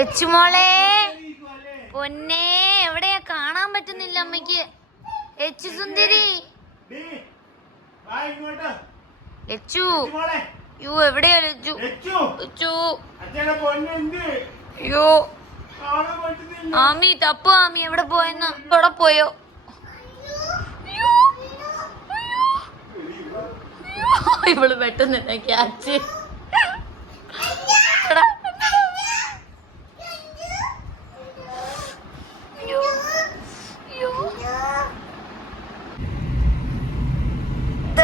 എച്ചുമോളെ പൊന്നെ. എവിടെയാ? കാണാൻ പറ്റുന്നില്ല അമ്മയ്ക്ക്. എച്ചു സുന്ദരി. എച്ചു യോ എവിടെയാ ലച്ചു? എച്ചു അയ്യോ. ആമി തപ്പു ആമി എവിടെ പോയെന്ന്? എവിടെ പോയോ. ഇവൾ പെട്ടെന്ന് ക്യാച്ച്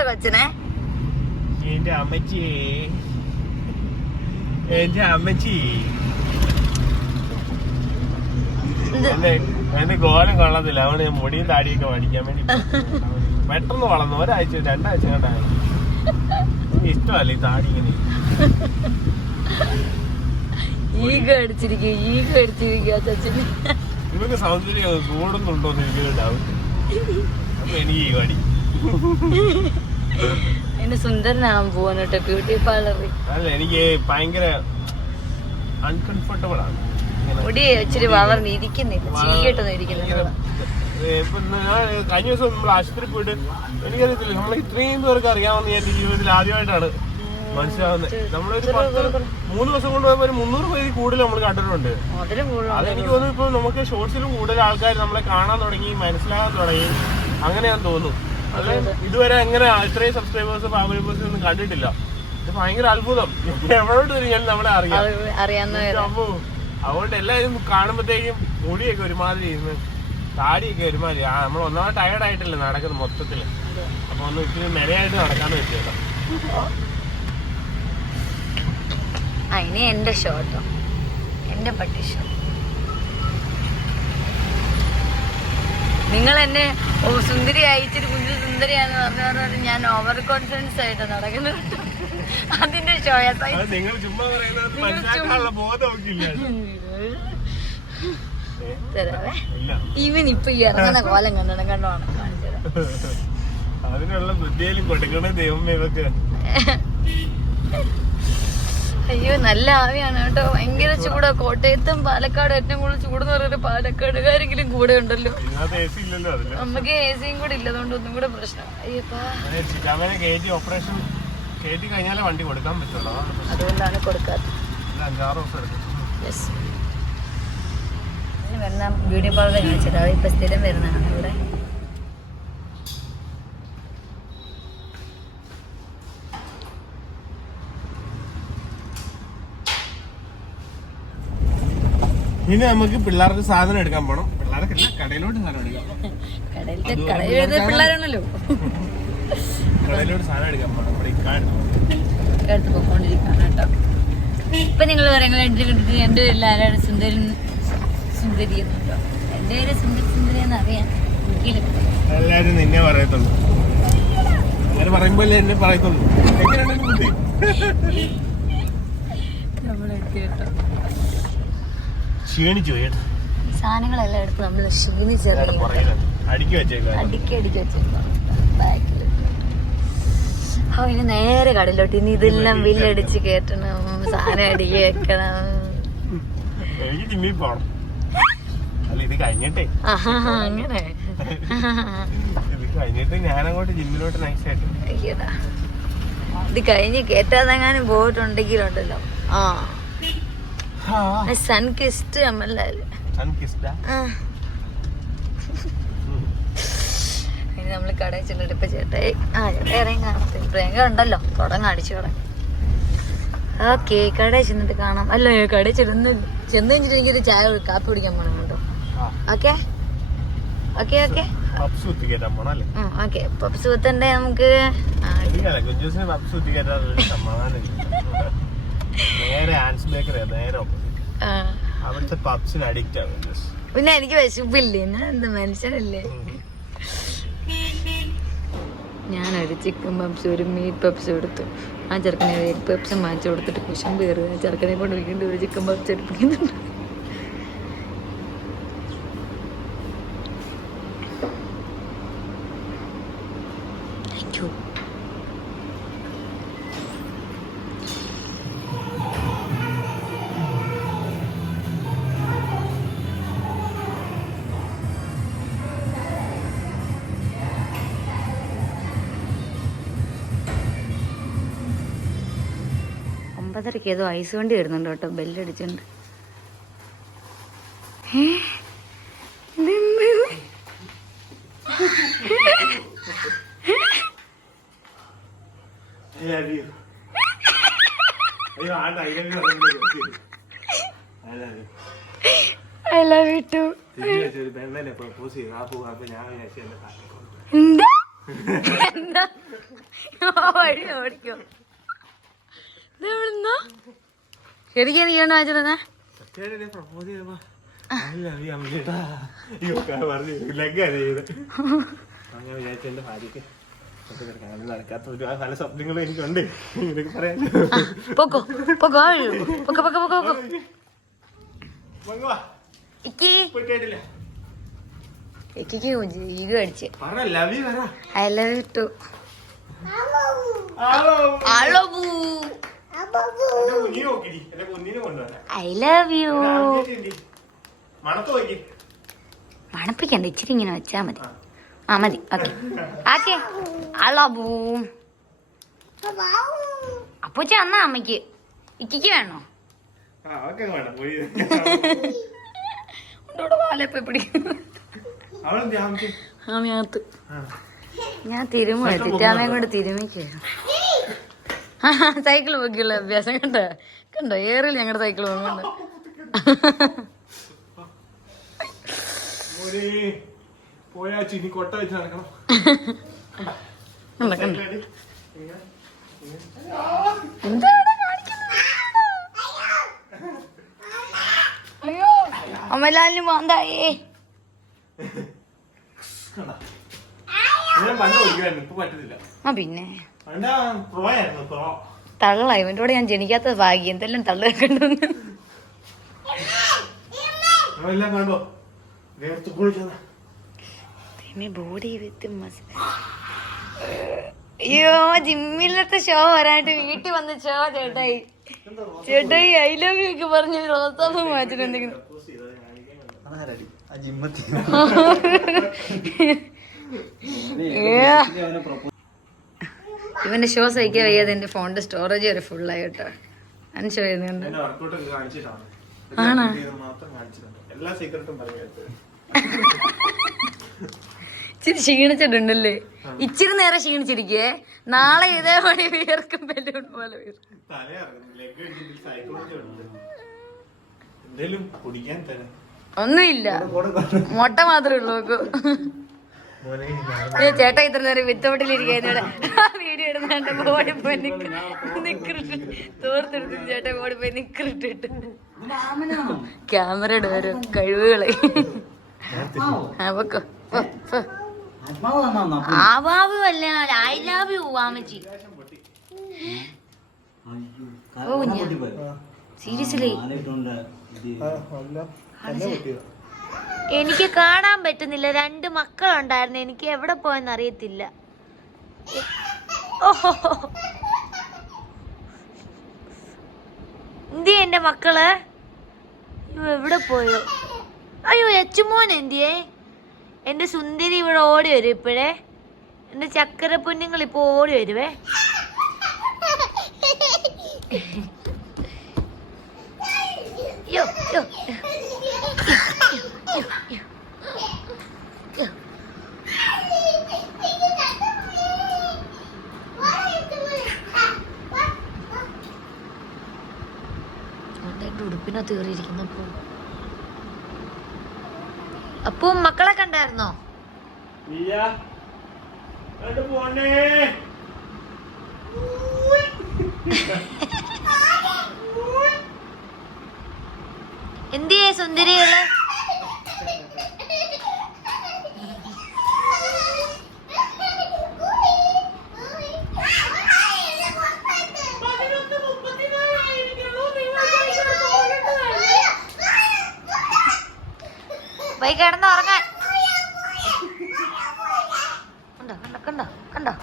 കൊച്ചിനെ. എന്റെ അമ്മച്ചി. എന്റെ അമ്മച്ചി ഇത് എന്റെ കോലം കൊള്ളത്തില്ല. അവന് ഞാൻ മുടിയും താടിയൊക്കെ പഠിക്കാൻ വേണ്ടി പെട്ടെന്ന് വളർന്നു. ഒരാഴ്ച രണ്ടാഴ്ച കണ്ടായി ഇഷ്ടമല്ല ഈ താടി ഇങ്ങനെ. ഈഗ അടിച്ചിരിക്കുക ഈഗ അടിച്ചിരിക്കുക ചച്ചിന് ഇവർക്ക് സൗന്ദര്യം കൂടുന്നുണ്ടോ എന്ന് എനിക്ക് ഡൗട്ട് അപ്പൊ എനിക്ക് ഈ വടി എന്നെ സുന്ദരനാവാൻ പോവാൻ കേട്ടോ ബ്യൂട്ടി പാർലറിൽ അല്ല എനിക്ക് ഭയങ്കര അൺകംഫർട്ടബിൾ ആണ്. മുടി ഇച്ചിരി വളർന്ന് ഇരിക്കുന്നില്ല. ചീകട്ടൊന്നും ഇരിക്കുന്നില്ല കഴിഞ്ഞ ദിവസം നമ്മൾ ആശുപത്രി പോയിട്ട് എനിക്കറിയത്തില്ല നമ്മൾ ഇത്രയും പേർക്ക് അറിയാവുന്ന എന്റെ ജീവിതത്തിൽ ആദ്യമായിട്ടാണ് മനസ്സിലാവുന്നത് നമ്മളൊരു പത്ത് മൂന്ന് ദിവസം കൊണ്ട് പോയപ്പോ ഒരു മുന്നൂറ് പേര് കൂടുതൽ നമ്മൾ കണ്ടിട്ടുണ്ട്. അതെനിക്ക് തോന്നുന്നു ഇപ്പൊ നമുക്ക് ഷോർട്സിലും കൂടുതൽ ആൾക്കാർ നമ്മളെ കാണാൻ തുടങ്ങി മനസ്സിലാകാൻ തുടങ്ങി. അങ്ങനെ ഞാൻ തോന്നുന്നു. അത് ഇതുവരെ അങ്ങനെ ഇത്രയും സബ്സ്ക്രൈബേഴ്സ് ഫാമിലിബേഴ്സ് ഒന്നും കണ്ടിട്ടില്ല. ഇത് ഭയങ്കര അത്ഭുതം. എവിടോട്ട് ഞാൻ നമ്മളെ അറിയാം. അറിയാവുന്നവരെ. അപ്പൊ അതുകൊണ്ട് എല്ലാവരും കാണുമ്പോഴത്തേക്കും മുടിയൊക്കെ ഒരുമാതിരി ഇരുന്ന് താടിയൊക്കെ ഒരുമാതിരി. ആ നമ്മൾ ഒന്നാമത് ടയർഡ് ആയിട്ടല്ലേ നടക്കുന്നത് മൊത്തത്തിൽ. അപ്പൊ ഒന്ന് ഇത്തിരി മെനയായിട്ട് നടക്കാന്ന് വെച്ചേക്കാം. അതിന് എന്റെ ഷോ കേട്ടോ എന്റെ പട്ടി ഷോ നിങ്ങൾ എന്നെ സുന്ദരി അയച്ചിട്ട് കുഞ്ഞു സുന്ദരിയാന്ന് പറഞ്ഞു ഞാൻ ഓവർ കോൺഫിഡൻസ് ആയിട്ട് നടക്കുന്നു കേട്ടോ. അതിന്റെ ഷോയാ നിങ്ങൾ ചുമ്മാ പറയുന്നത് മനസ്സിലാക്കാനുള്ള ബോധം ഇവൻ ഇപ്പൊ ഈ ഇറങ്ങുന്ന കോലം കണ്ടണം കണ്ടോണം കാണിച്ചു തരാം അതിനുള്ള ബുദ്ധിയിലും കൊടുക്കണേ ദൈവമേ ഇവക്ക് അയ്യോ നല്ല ആവിയാണ് കേട്ടോ. ഭയങ്കര ചൂടാ. കോട്ടയത്തും പാലക്കാട് ഏറ്റവും കൂടുതൽ ചൂടെന്ന് പറയുന്നത് പാലക്കാടുകാരെങ്കിലും കൂടെ ഉണ്ടല്ലോ. നമുക്ക് എ സിയും കൂടെ ഇല്ലതുകൊണ്ട് ഒന്നും കൂടെ പ്രശ്നം. അയ്യപ്പാ. കയറ്റി കഴിഞ്ഞാലേ വണ്ടി കൊടുക്കാൻ പറ്റുള്ളൂ. അതുകൊണ്ടാണ് കൊടുക്കാറ് അഞ്ചാറ് ദിവസം എടുക്കും. വരുന്ന ബ്യൂട്ടി പാർലർ കാണിച്ചിട്ട് അത് ഇപ്പൊ സ്ഥിരം വരുന്നതാണ് ഇവിടെ. ഇനി നമുക്ക് പിള്ളേർക്ക് സാധനം എടുക്കാൻ പോണം. പിള്ളേർക്കല്ല കടയിലോട്ട് സാധനം എടുക്കാം. കടയിലത്തെ അത് പിള്ളേരാണല്ലോ. എടുത്ത് കേട്ടോ ഇപ്പൊ നിങ്ങൾ പറയുന്നത് എന്റെ കണ്ടിട്ട് എന്റെ പേരിൽ ആരാണ് സുന്ദരൻ സുന്ദരി എന്നുണ്ടോ എന്റെ പേര് സുന്ദരി സുന്ദരി എന്ന് അറിയാം എല്ലാരും നിന്നെ പറയത്തുള്ളൂ. എല്ലാരും പറയുമ്പോ എന്നെ പറയത്തുള്ളൂ ക്ഷീണിച്ചു സാധനങ്ങളെല്ലാം എടുത്ത് നമ്മൾ ക്ഷീണിച്ചു അടുക്കി വെച്ചേക്കാം അടുക്കി അടിക്കി വെച്ചേക്കാം ബാക്കിൽ ഇനി നേരെ കടലിലോട്ട് ഇനി ഇതെല്ലാം ബില്ലടിച്ച് കേട്ടണം സാധനം അടുക്കി വെക്കണം. അങ്ങനെ. ഇത് കഴിഞ്ഞ് കേട്ടാതെങ്ങാനും പോയിട്ടുണ്ടെങ്കിലുണ്ടല്ലോ. ആ. സൺകിസ്റ്റ് അമ്മല്ലേ സൺകിസ്ഡാ ഇനി നമ്മൾ കടയിൽ ചെല്ലിട്ട് ഇപ്പൊ ചേട്ടായി ആ ചേട്ടാ ഇറങ്ങി കാണത്തില്ല പ്രിയങ്ക ഉണ്ടല്ലോ തുടങ്ങ അടിച്ചു തുടങ്ങി. ഓക്കെ കടയിൽ ചെന്നിട്ട് കാണാം. അല്ല കടയിൽ ചെല്ലുന്നു ചെന്ന് കഴിഞ്ഞിട്ട് എനിക്കൊരു ചായ കാപ്പി കുടിക്കാൻ പോകണം കേട്ടോ ഓക്കെ? Okay okay. പപ്സ് കുത്തണ്ടേ നമുക്ക്? പിന്നെ എനിക്ക് വിശപ്പില്ലേ? ഞാൻ എന്ത് മനുഷ്യനല്ലേ? ഞാനൊരു ചിക്കൻ പപ്സ് ഒരു മീറ്റ് പപ്സ് എടുത്തു. ആ ചെറുക്കനെ എഗ് പപ്സ് മാറ്റി കൊടുത്തിട്ട് കുശം കയറുക ആ ചെറുക്കനെ കൊണ്ട് വീണ്ടും ഒരു ചിക്കൻ പപ്സ് എടുപ്പിക്കുന്നുണ്ട്. ഒരു ഏതോ ഐസ് വണ്ടി വരുന്നുണ്ട് കേട്ടോ. ബെല്ലടിച്ചുണ്ട് എന്താ? എന്താ? ഓടിക്കോ. ശരിക്കും എനിക്ക് എണ്ണ വാങ്ങിച്ചിരുന്നേ പൊക്കോ ഇക്കിക്ക് ഈഗ അടിച്ച് I love you too I love you മണപ്പിക്കണ്ട ഇച്ചിരി ഇങ്ങനെ വെച്ചാ മതി. ആ. മതി. ഓക്കെ. ആക്കെ. അളബൂ അപ്പൂച്ച അന്നാ അമ്മയ്ക്ക്. ഇക്കിക്ക് വേണോ? ആ അവക്കെ വേണം. പോയി. ഉണ്ടോടെ വാലെ പോയി പിടിക്കുന്നു അവളെന്താ അമ്മയ്ക്ക് ആ ഞാൻ തിരുമ തിറ്റാമയും കൊണ്ട് തിരുമിക്കായിരുന്നു സൈക്കിൾ പൊക്കിയുള്ള അഭ്യാസം കണ്ടോ? കണ്ടോ? ഏറിൽ ഞങ്ങളുടെ സൈക്കിൾ പോകുന്നുണ്ട് അമ്മലാലിന് മാന്തായേ ആ പിന്നെ. തള്ള ഇവന്റെ കൂടെ ഞാൻ ജനിക്കാത്ത ഭാഗ്യം. എന്തെല്ലാം തള്ള കണ്ടോ. ബോഡി വിത്ത് മസ് അയ്യോ ജിമ്മിലത്തെ ഷോ വരാനായിട്ട് വീട്ടിൽ വന്ന ഷോ ചേട്ടായി. ചേട്ടായി ഐ ലവ് യു ഒക്കെ പറഞ്ഞ് റോസാപ്പ് മാറ്റിട്ട് എന്തെങ്കിലും. ഇവന്റെ ഷോ സഹിക്കാൻ വയ്യാതെ എന്റെ ഫോണിന്റെ സ്റ്റോറേജ് വരെ ഫുൾ ആയി കേട്ടോ. ഞാൻ ഷോ എന്റെ വർക്കൗട്ട് ഒക്കെ കാണിച്ചിട്ടാണ്. ആണോ? ഇച്ചിരി ക്ഷീണിച്ചിട്ടുണ്ടല്ലേ? ഇച്ചിരി നേരം ക്ഷീണിച്ചിരിക്കേ. നാളെ ഇതേപോലെ വിയർക്കും ബലൂൺ പോലെ ഒന്നുമില്ല. മുട്ട മാത്രമേ ഉള്ളൂ നോക്കൂ. ചേട്ടാ ഇത്ര നേരം വിത്തൗട്ടിലിരിക്കുന്നവിടെ വീഡിയോ ഇടുന്നുണ്ട് ബോഡി പോയി നിക്കറിട്ട്. തോർത്തെടുത്ത് ചേട്ടാ ബോഡി പോയി നിക്കറിട്ടിട്ട്. ക്യാമറയുടെ ഓരോ കഴിവുകളെ. ആവാവു അല്ല ഐ ലവ് യു വാമച്ചി ഓ സീരിയസ്ലി. എനിക്ക് കാണാൻ പറ്റുന്നില്ല. രണ്ട് മക്കളുണ്ടായിരുന്നു. എനിക്ക് എവിടെ പോയെന്ന് അറിയത്തില്ല. എന്തി എന്റെ മക്കൾ? എവിടെ പോയോ? അയ്യോ എച്ചുമോൻ എന്തിയേ? എന്റെ സുന്ദരി ഇവിടെ ഓടി വരും ഇപ്പോഴേ. എന്റെ ചക്കര പൊന്നുങ്ങൾ ഇപ്പൊ ഓടി വരുവേ യോ യോ എന്റെ ഉടുപ്പിനകത്ത് കയറിയിരിക്കുന്നു അപ്പൂ. അപ്പൂ മക്കളെ കണ്ടായിരുന്നോ? എന്തിയേ സുന്ദരികൾ പോയി കിടന്ന് ഉറങ്ങാൻ കണ്ടോ കണ്ടോ കണ്ടോ കണ്ടോ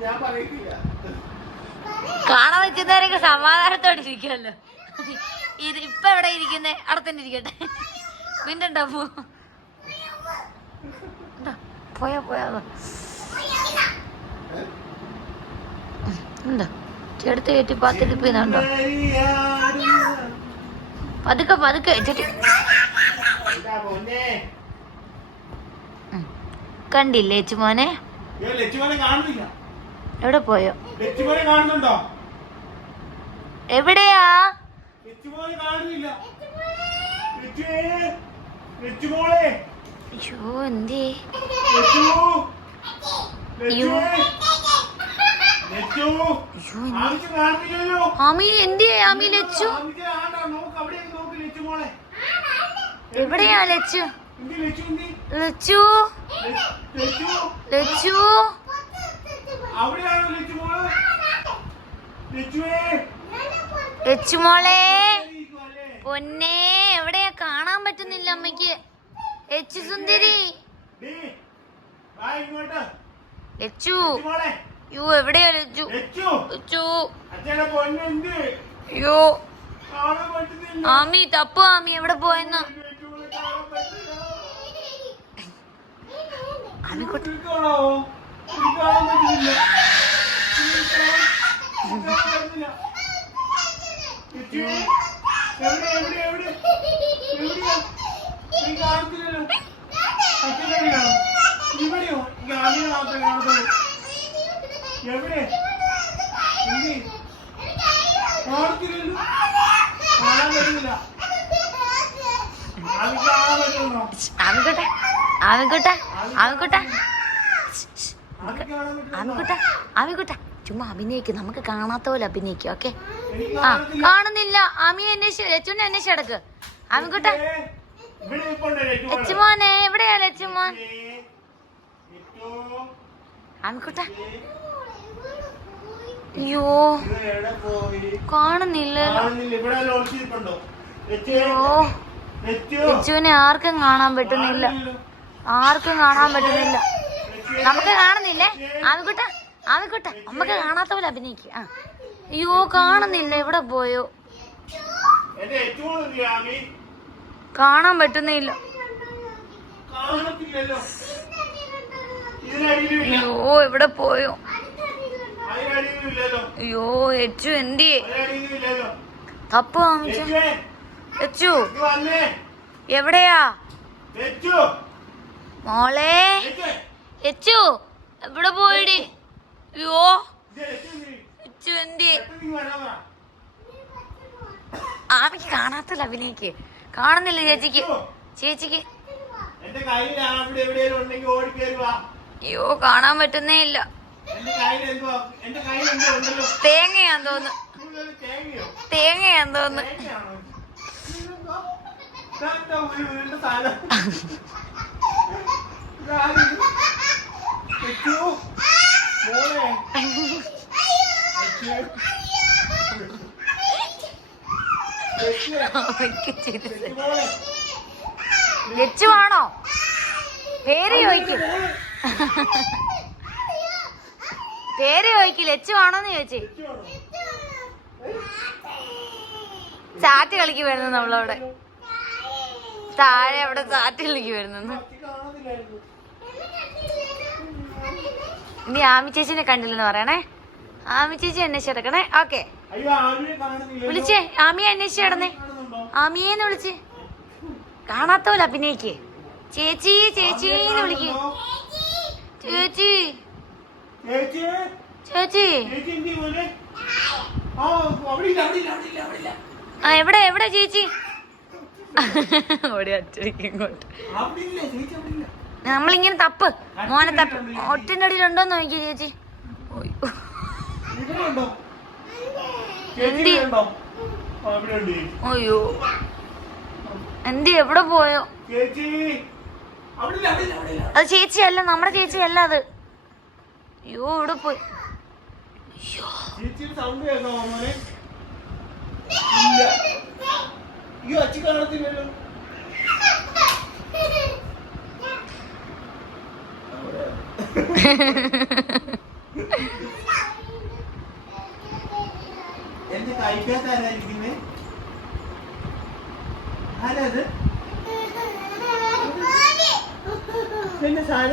ഞാൻ പറയത്തില്ല കാണാൻ വെക്കുന്നവരൊക്കെ സമാധാനത്തോടെ ഇരിക്കുമല്ലോ ഇത് ഇപ്പൊ എവിടെ ഇരിക്കുന്നേ അവിടെ തന്നെ ഇരിക്കട്ടെ മിണ്ടോ പോ? പോയാ പോയാ ഉണ്ടോ ചെടുത്ത് കയറ്റി പത്തിരിപ്പിന്നുണ്ടോ പതുക്കെ പതുക്കെ ചേട്ടി. എന്താ. കണ്ടില്ലേ ലച്ചുമോനെ? എവിടെ പോയോ? എവിടെയാ? കാണുന്നില്ല. അയ്യോ എന്തേ? ലച്ചു. ആമി എന്തേ ആമി എവിടെയാ ലച്ചു? ലച്ചു ലച്ചു? ലച്ചു? മോളെ? പൊന്നെ. കാണാൻ പറ്റുന്നില്ല അമ്മയ്ക്ക്. എച്ചു സുന്ദരി. ലച്ചുമോളെ യോ എവിടെയാ അച്ഛനെ പൊന്നെന്ത് അയ്യോ. ആമി തപ്പു ആമി എവിടെ പോയെന്ന്? ആമിക്കോട്ടെ പറ്റില്ല. നീ കാണുന്നില്ലല്ലോ. അച്ഛനെവിടെയാണോ? ഇവിടെയോ? ഈ ആമിയെ മാത്രമേ കാണത്തുള്ളൂ. എവിടെ? എന്തി? കാണത്തില്ലല്ലോ. കാണാൻ പറ്റുന്നില്ല. ആമിക്ക് കാണാൻ പറ്റുന്നോ? ആമിക്കുട്ട ആമിക്കുട്ട ആമിക്കുട്ട ആമിക്ക് കാണാൻ ആമിക്കുട്ട ആമിക്കുട്ട ചുമ്മാ അഭിനയിക്കും നമുക്ക് കാണാത്ത പോലെ അഭിനയിക്കും ഓക്കെ ആ കാണുന്നില്ല. ആമി അന്വേഷിച്ച് ലച്ചുവിനെ അന്വേഷിച്ച് കിടക്ക് ആമിക്കുട്ട ലച്ചുമോനെ എവിടെയാ ലച്ചുമോൻ? ആമിക്കുട്ട അയ്യോ കാണുന്നില്ലല്ലോ. ലച്ചുവിനെ ആർക്കും കാണാൻ പറ്റുന്നില്ല. ആർക്കും കാണാൻ പറ്റുന്നില്ല. നമുക്ക് കാണുന്നില്ലേ? ആമിക്കുട്ട ആമിക്കുട്ട നമുക്ക് കാണാത്ത പോലെ അഭിനയിക്കുക ആ. അയ്യോ കാണുന്നില്ല എവിടെ പോയോ? എന്റെ ഏറ്റവും? കാണാൻ പറ്റുന്നില്ല. അയ്യോ എവിടെ പോയോ. അയ്യോ എച്ചു എന്തിയേ? തപ്പ് ലച്ചുവേ, എച്ചു. എവിടെയാ? മോളെ. എച്ചു. എവിടെ പോയിടി? അയ്യോ. എച്ചു എന്തിയെ? ആമിക്ക് കാണാത്തല്ല അഭിനയിക്ക്. കാണുന്നില്ല ചേച്ചിക്ക്. ചേച്ചിക്ക്. അയ്യോ കാണാൻ പറ്റുന്നേ ഇല്ല. തേങ്ങയാന്ന് തോന്നുന്നു. തേങ്ങയോ? തേങ്ങയാന്ന് തോന്നുന്നു. തേങ്ങയാണോ ഇതെന്താ? ഇതെന്താ ഒരു ഉരുണ്ട സാധനം ഇതാരിത്? ലച്ചു, മോളെ. ആണോ പേര് ചോദിക്കും. പേര് ചോദിക്കും ലച്ചു ആണോന്ന് ചോദിച്ചേ? ചാറ്റ് കളിക്ക് വരുന്നു നമ്മളവിടെ. താഴെ അവിടെ ചാറ്റ് കളിക്ക് വരുന്നു. ഇനി ആമി ചേച്ചിനെ കണ്ടില്ലെന്ന് പറയണേ. ആമി ചേച്ചി അന്വേഷിച്ചെടുക്കണേ ഓക്കെ. വിളിച്ചേ ആമിയെ അന്വേഷിച്ച് കിടന്നേ. ആമിയേന്ന് വിളിച്ച്. കാണാത്തോല അഭിനയിക്ക്. ചേച്ചി ചേച്ചിന്ന് വിളിക്ക്. ചേച്ചി. ചേച്ചി? ആ എവിടെ എവിടെ ചേച്ചി? ഓടി നമ്മളിങ്ങനെ തപ്പ്. മോനെ തപ്പ്. ഒട്ടിന്റെ അടിയിലുണ്ടോന്ന് നോക്കിയേ ചേച്ചി. ഓയ്യോ. അയ്യോ. എന്തി എവിടെ പോയോ? ചേച്ചി. അല്ല നമ്മുടെ ചേച്ചി അല്ല അത് ചേച്ചിയല്ല നമ്മുടെ ചേച്ചിയല്ല അത്. അയ്യോ ഇവിടെ പോയി. അയ്യോ. കൈക്കകത്ത് ആരായിരിക്കുന്നേ ആരാത് പിന്നെ സാര?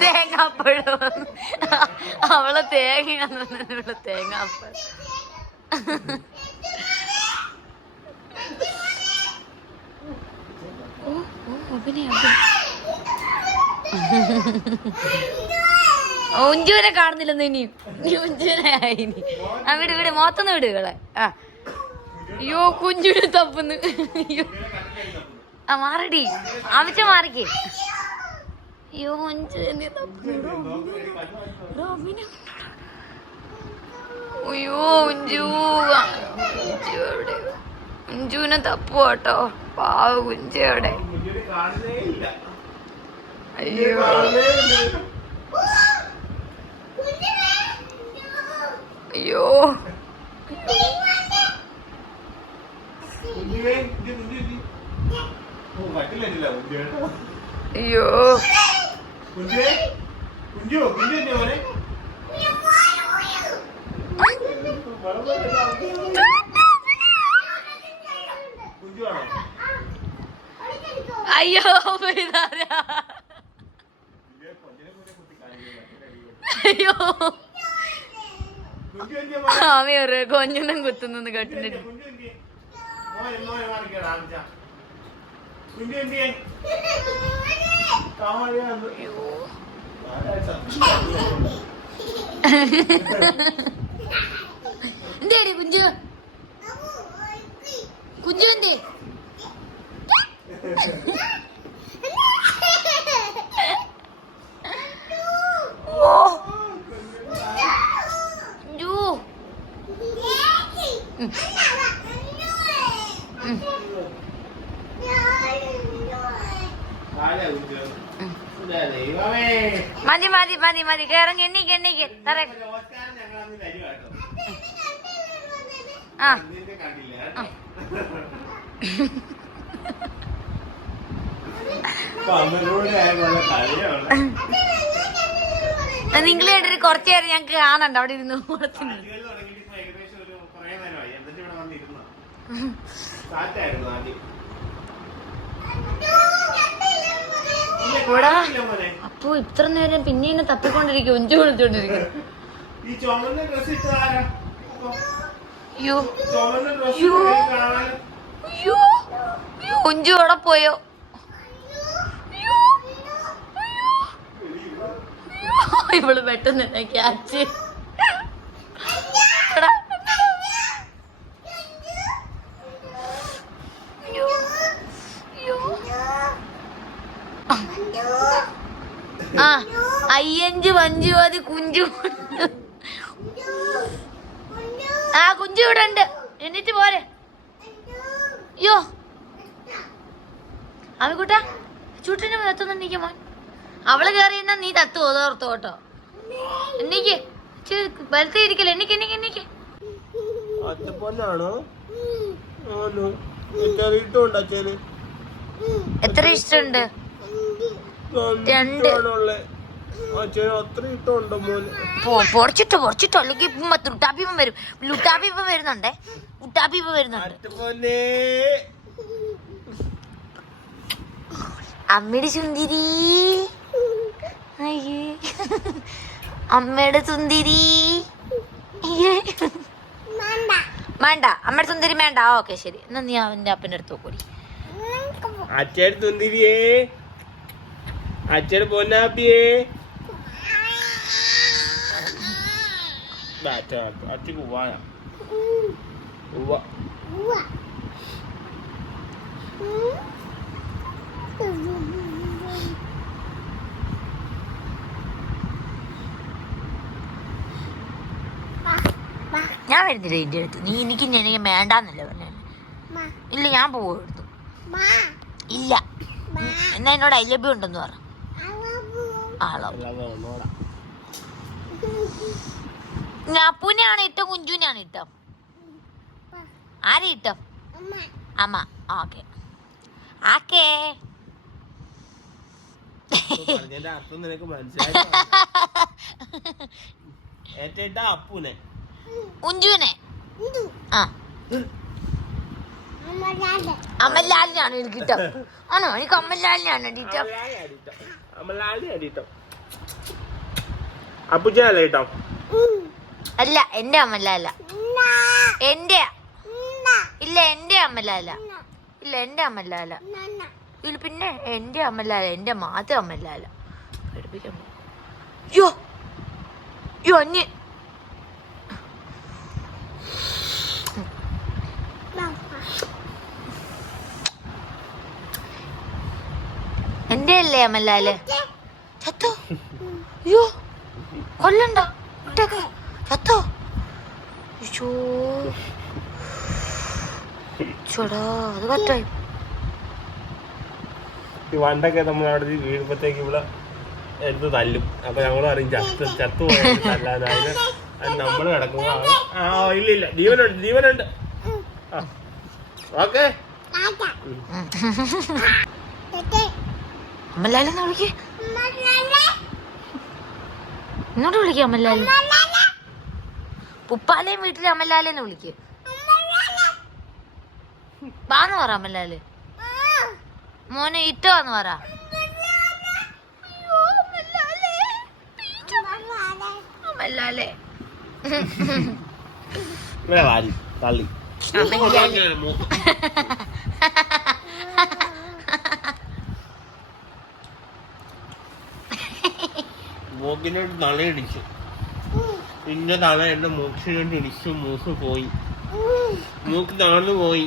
തേങ്ങാപ്പഴം. അവളെ തേങ്ങയാന്ന് ഇവിടെ തേങ്ങാപ്പഴം ഓ, ഓ, അഭിനയം, അഭിനയം. ഉഞ്ചുവിനെ കാണുന്നില്ലെന്ന് ഇനി. ഉഞ്ചുവിനെ ഇനി ആ വിട് വിട് മൊത്തം വിട് ഇവളെ. ആ. അയ്യോ കുഞ്ചുവിനെ തപ്പുന്നു. അയ്യോ. ആ മാറടി. ആവശ്യം മാറിക്കേ. അയ്യോ ഉഞ്ചു എന്നെ തപ്പുന്നു? അയ്യോ ഉഞ്ചു. ഉഞ്ചു എവിടെ ഉഞ്ചുവിനെ തപ്പു കേട്ടോ പാവ കുഞ്ചയുടെ അയ്യോ അയ്യോ അയ്യോ കുഞ്ഞു കുഞ്ഞു എന്നെ മോനെ കുഞ്ഞു ആണോ അയ്യോ ഇതാരാ? അയ്യോ ആമി ഒരു കൊഞ്ഞുനം കുത്തുന്നു കേട്ടിട്ട് കുഞ്ഞു എന്തിയെ? മോനെ മോനെ മാറിക്കടാ ആമിച്ച കുഞ്ഞു എന്തിയെ കാമടിയാന്ന് എന്തേടി കുഞ്ചു കുഞ്ചു എന്തേ ഓ കുഞ്ചു ഉം. ഉം. ആരാ കുഞ്ഞു ഇതാ ദൈവമേ മതി മതി മതി മതി. കേറങ്ങി എണ്ണീക്ക് എണ്ണീക്ക്. തറ. ആ നിന്നെ കണ്ടില്ല കേട്ടോ. അപ്പൊ അമ്മനോട് ആയപോലെ കളിയാണ് നിങ്ങൾ കേട്ടിട്ട് കുറച്ചു നേരം ഞങ്ങക്ക് കാണണ്ട അവിടെ ഇരുന്ന്. അപ്പൊ ഇത്ര നേരം പിന്നെ എന്നെ തപ്പിക്കൊണ്ടിരിക്കും ഒഞ്ചു കൊടുത്തോണ്ടിരിക്കും ഒഞ്ചു അവിടെ ഡ്രസ് ഇട്ട ആരാ അപ്പൊ അയ്യോ ചുമന്ന ഡ്രസ് യ്യോ. കാണാൻ അയ്യോ അയ്യോ, ഉഞ്ചു അവിടെ പോയോ അയ്യോ, അയ്യോ, അയ്യോ. ഇവൾ പെട്ടെന്ന് തന്നെ ക്യാച്ച്. ആ വഞ്ചു അത് കുഞ്ചു. ആ കുഞ്ചു ഇവിടെ ഉണ്ട്. എന്നിട്ട് പോരെ. അയ്യോ. കൂട്ടാ ചൂട്ടിന് എത്തുന്നുണ്ടെങ്കിൽ മോൻ. അവൾ കേറിയെന്ന നീ തത്തു ഓതോർത്തു കേട്ടോ. എനിക്ക് വലത്തെ ഇരിക്കല എനിക്ക് എനിക്ക് കയറിയിട്ടുണ്ട് എത്ര ഇഷ്ടമുണ്ട്? രണ്ട്. അച്ഛന് അത്ര ഇഷ്ടമുണ്ടോ മോന്? പൊ- പൊടിച്ചിട്ടോ പൊടിച്ചിട്ടോ. അല്ലെങ്കിൽ മ- വരും. ലുട്ടാബീപം വരുന്നുണ്ടേ? ലുട്ടാപ്പി ഇപ്പം വരുന്നുണ്ട് അമ്മിടി സുന്ദരി. അയ്യേ. അമ്മയുടെ സുന്ദരി. വേണ്ട. അമ്മയുടെ സുന്ദരി വേണ്ട. ഓക്കെ ശരി. എന്നാ നീ അവന്റെ അപ്പന്റെ അടുത്ത് കൂടി അച്ഛൻ തുന്തിരിയേ അച്ഛൻ പൊന്നാപ്പിയേ. അച്ഛക്ക് പോവാനാ ഉവ്വ. ഞാൻ വരുന്നില്ല ഇതിന്റെ അടുത്ത്. നീ എനിക്ക് എനിക്ക് വേണ്ടാന്നല്ല പറഞ്ഞ. ഇല്ല ഞാൻ പോകും എടുത്തു ഇല്ല. എന്നാ എന്നോട് ഐ ലഭ്യം ഉണ്ടെന്ന് പറ. ആളോ അപ്പൂനെയാണ് ഇട്ട കുഞ്ചുവിനാണ് ഇട്ടോ ആരെ കിട്ടും അമ്മ. ഓക്കെ. ആക്കേ. അർത്ഥം നിനക്ക് മനസ്സിലായി അപ്പുനെ. ഉഞ്ചുവിനെ. ആ. അമൽലാലിനാണ് എനിക്ക് ഇഷ്ടം. ആണോ? എനിക്ക് അമലാലി അപ്പുജനല്ലേ കേട്ടോ അല്ല എന്റെ അമലല്ല എന്റെ ഇല്ല. എന്റെ അമലല്ല ഇല്ല. എന്റെ അമലല്ല ഇല്ല പിന്നെ എന്റെ അമലല്ല എന്റെ മാത്രം അമലല്ല പഠിപ്പിക്കാൻ പോ. യോ യോ അന്യ എന്റെ അല്ലേ അമലാൽ ചത്തോ? അയ്യോ കൊല്ലണ്ട ഇട്ടേക്ക്. ചത്തോ? അയ്യോ. ചോടാ അത് കറ്റായി ഈ വണ്ടൊക്കെ നമ്മൾ അവിടെ വീഴുമ്പോഴത്തേക്ക് ഇവിടെ എടുത്ത് തല്ലും. അപ്പൊ ഞങ്ങൾ അറിയും ചത്ത് ചത്തു? തല്ലാതെ അത് നമ്മൾ കിടക്കുമ്പോ ആ ഇല്ല ഇല്ല. ജീവനുണ്ട് ജീവനുണ്ട്. ഓക്കെ. അമ്മലാലെന്ന് വിളിക്ക്? ഇങ്ങോട്ട് വിളിക്ക അമ്മലാൽ? പുപ്പാലയും വീട്ടിലെ അമ്മലാലെന്ന് വിളിക്ക്. വാന്ന് പറ അമ്മലാൽ. മോനെ ഇറ്റോന്ന് പറ. അയ്യോ, അമ്മലാലേ. അമ്മലാലേ ഇവിടെ വാരി തള്ളി. അമ്മലാൽ മൂക്കിനോട് തലയിടിച്ചു. പിന്നെ തല എന്റെ മൂക്കിനോട് ഇടിച്ചു മൂക്ക് പോയി. മൂക്ക് താഴ്ന്നു പോയി.